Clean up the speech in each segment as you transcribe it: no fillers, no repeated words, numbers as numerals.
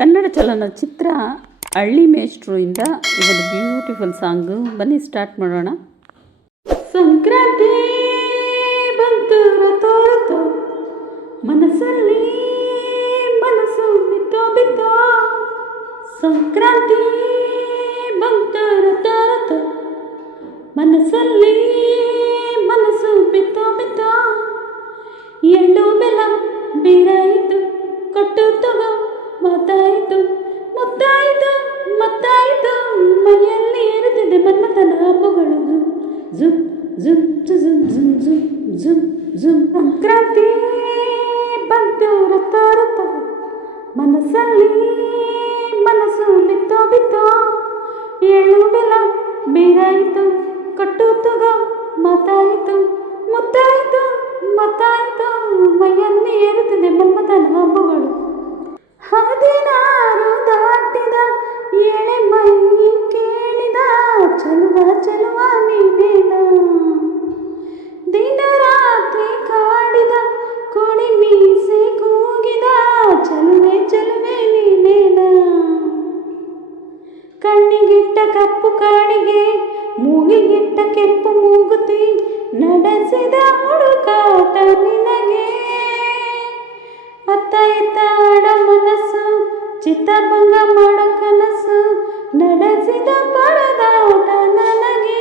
ಕನ್ನಡ ಚಲನಚಿತ್ರ ಹಳ್ಳಿ ಮೇಷ್ಟ್ರು ಇಂದ ಇವತ್ತು ಬ್ಯೂಟಿಫುಲ್ ಸಾಂಗು. ಬನ್ನಿ ಸ್ಟಾರ್ಟ್ ಮಾಡೋಣ. ಸಂಕ್ರಾಂತಿ ಬಂತು ರತೋ ರತೋ, ಮನಸ್ಸಲ್ಲಿ ಮನಸ್ಸು ಬಿತ್ತೋ ಬಿತ್ತೋ. ಸಂಕ್ರಾಂತಿ ಬಂತು ರತೋ ರತೋ, ಮನಸ್ಸಲ್ಲಿ ಮನಸ್ಸು ಬಿತ್ತೋ ಬಿತ್ತೋ. ಎಳ್ಳು ಬೆಲ್ಲ ಬೀರಾಯಿತು, ಕೊಟ್ಟು ತಗೋ ಮಾತಾಯಿತು, ಮುತ್ತಾಯಿತು ಮತ್ತಾಯಿತು. ಮೈಯಲ್ಲಿ ಏರುತ್ತಿದೆ ಮನ್ಮಥನ ಹಬ್ಬಗಳು. ಜುಮ್ ಜುಮ್ ಜುಮ್ ಜುಮ್ ಜುಮ್ ಜುಮ್ ಜುಮ್. ಸಂಕ್ರಾಂತಿ ಬಂತು ರತೋ ರತೋ, ಮನಸ್ಸಲ್ಲಿ ಮನಸ್ಸು ಬಿತ್ತೋ ಬಿತ್ತೋ. ಎಳ್ಳು ಬೆಲ್ಲ ಬೀರಾಯಿತು, ಕೊಟ್ಟು ತಗೋ ಮಾತಾಯಿತು, ಮುತ್ತಾಯಿತು ಮತ್ತಾಯಿತು. ಮೈಯಲ್ಲಿ ಏರುತ್ತಿದೆ ಮನ್ಮಥನ ಹಬ್ಬಗಳು. 16 ದಾಟಿದ ಎಳೆ ಮೈ ಕೇಳಿದ, ಚಲುವ ಚಲುವ ನೀನೇನ. ದಿನ ರಾತ್ರಿ ಕಾಡಿದ ಕೋಳಿ ಮೀಸೆ ಕೂಗಿದ, ಚಲುವೆ ಚಲುವೆ ನೀನೇನ. ಕಣ್ಣಿಗಿಟ್ಟ ಕಪ್ಪು ಕಾಡಿಗೆ, ಮೂಗಿಗಿಟ್ಟ ಕೆಂಪು ಮೂಗುತಿ, ನಡೆಸಿದ ಹುಡುಕಾಟ ನಿನಗೆ. ಅತ್ತ ಇತ್ತ ಆಡೋ ಮನಸ್ಸು, ಚಿತ್ತಭಂಗ ಮಾಡೋ ಕನಸು, ನಡೆಸಿದ ಪರದಾಟ ನನಗೆ.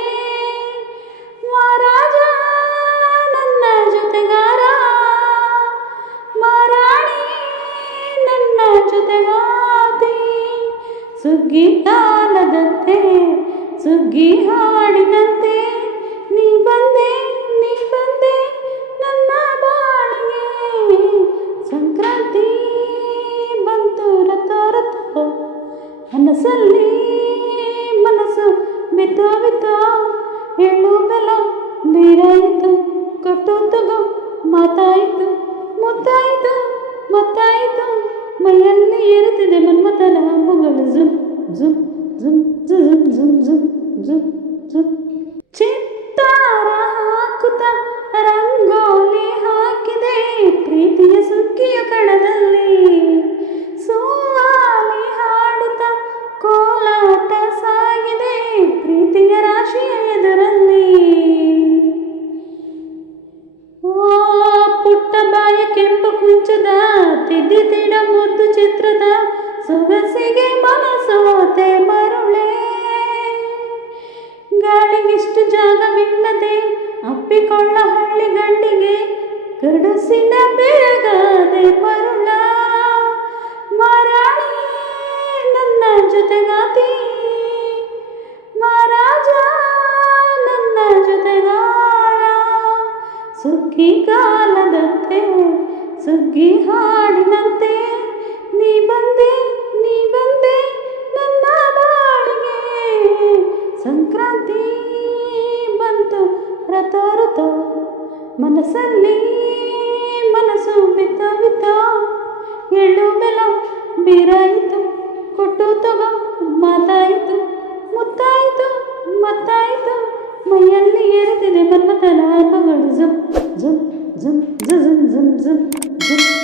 ಮಹಾರಾಜ ನನ್ನ ಜೊತೆಗಾರ, ಮಹಾರಾಣಿ ನನ್ನ ಜೊತೆಗಾತಿ. ಸುಗ್ಗಿ ಕಾಲದಂತೆ ಸುಗ್ಗಿ ಹಾಡಿನಂತೆ, ನೀ ಬಂದೆ ನೀ ಬಂದೆ ನನ್ನ ಬಾಳಿಗೆ. ಸಂಕ್ರಾಂತಿ ಬಂತು ರತೋ ರತೋ, ಮನಸ್ಸಲ್ಲಿ ಮನಸ್ಸು ಬಿತ್ತೋ ಬಿತ್ತೋ. ಎಳ್ಳು ಬೆಲ್ಲ ಬೀರಾಯಿತು, ಕೊಟ್ಟು ತಗೋ ಮಾತಾಯಿತು, ಮುತ್ತಾಯಿತು ಮತ್ತಾಯಿತು. ಮೈಯಲ್ಲಿ ಏರುತ್ತಿದೆ ಮನ್ಮಥನ ಹಬ್ಬಗಳು. ಜುಮ್ ಜುಮ್ ಜುಮ್ ಜುಮ್ ಜುಮ್ ಜುಮ್ ಜುಮ್ ಜುಮ್. ಚಿತ್ತಾರ ಹಾಕುತ್ತ ರಂಗೋಲಿ ಹಾಕಿದೆ, ಪ್ರೀತಿಯ ಸುಗ್ಗಿಯ ಕಣದಲ್ಲಿ. ಸೋವಾಲಿ ಹಾಡುತ್ತ ಕೋಲಾಟ ಸಾಗಿದೆ, ಪ್ರೀತಿಯ ರಾಶಿಯ ಎದುರಲ್ಲಿ. ಓ ಪುಟ್ಟ ಬಾಯ ಕೆಂಪು ಕುಂಚದ, ತಿದ್ದಿ ತಿಡ ಮುದ್ದು ಚಿತ್ರದ, ಸೊಗಸಿಗೆ ಮನಸೋತೆ ಮರುಳೆ. ಗಾಳಿಗಿಷ್ಟು ಜಾಗವಿಲ್ಲದೆ ಅಪ್ಪಿಕೊಳ್ಳ ಹಳ್ಳಿ ಗಂಡಿಗೆ, ಗಡಸಿನ ಬೆರಗಾದೆ ಮರುಳ. ಮಹಾರಾಣಿ ನನ್ನ ಜೊತೆಗಾತಿ, ಮಹಾರಾಜ ನನ್ನ ಜೊತೆಗಾರ. ಸುಗ್ಗಿ ಕಾಲದಂತೆ ಸುಗ್ಗಿ ಹಾಡಿನಂತೆ, ನೀ ಬಂದೆ ನೀ ಬಂದೆ ನನ್ನ ಬಾಳಿಗೆ. ಸಂಕ್ರಾಂತಿ ಬಂತು ರತೋ ರತೋ, ಮನಸ್ಸಲ್ಲಿ ಮನಸ್ಸು ಬಿತ್ತೋ ಬಿತ್ತೋ. ಎಳ್ಳು ಬೆಲ್ಲ ಬೀರಾಯಿತು, ಕೊಟ್ಟು ತಗೋ ಮಾತಾಯಿತು, ಮುತ್ತಾಯಿತು ಮತ್ತಾಯಿತು. ಮೈಯಲ್ಲಿ ಏರುತ್ತಿದೆ ಮನ್ಮಥನ ಹಬ್ಬಗಳು. ಜುಮ್ ಜುಮ್ ಜುಮ್ ಜುಮ್ ಜುಮ್ ಜುಮ್ ಜುಮ್.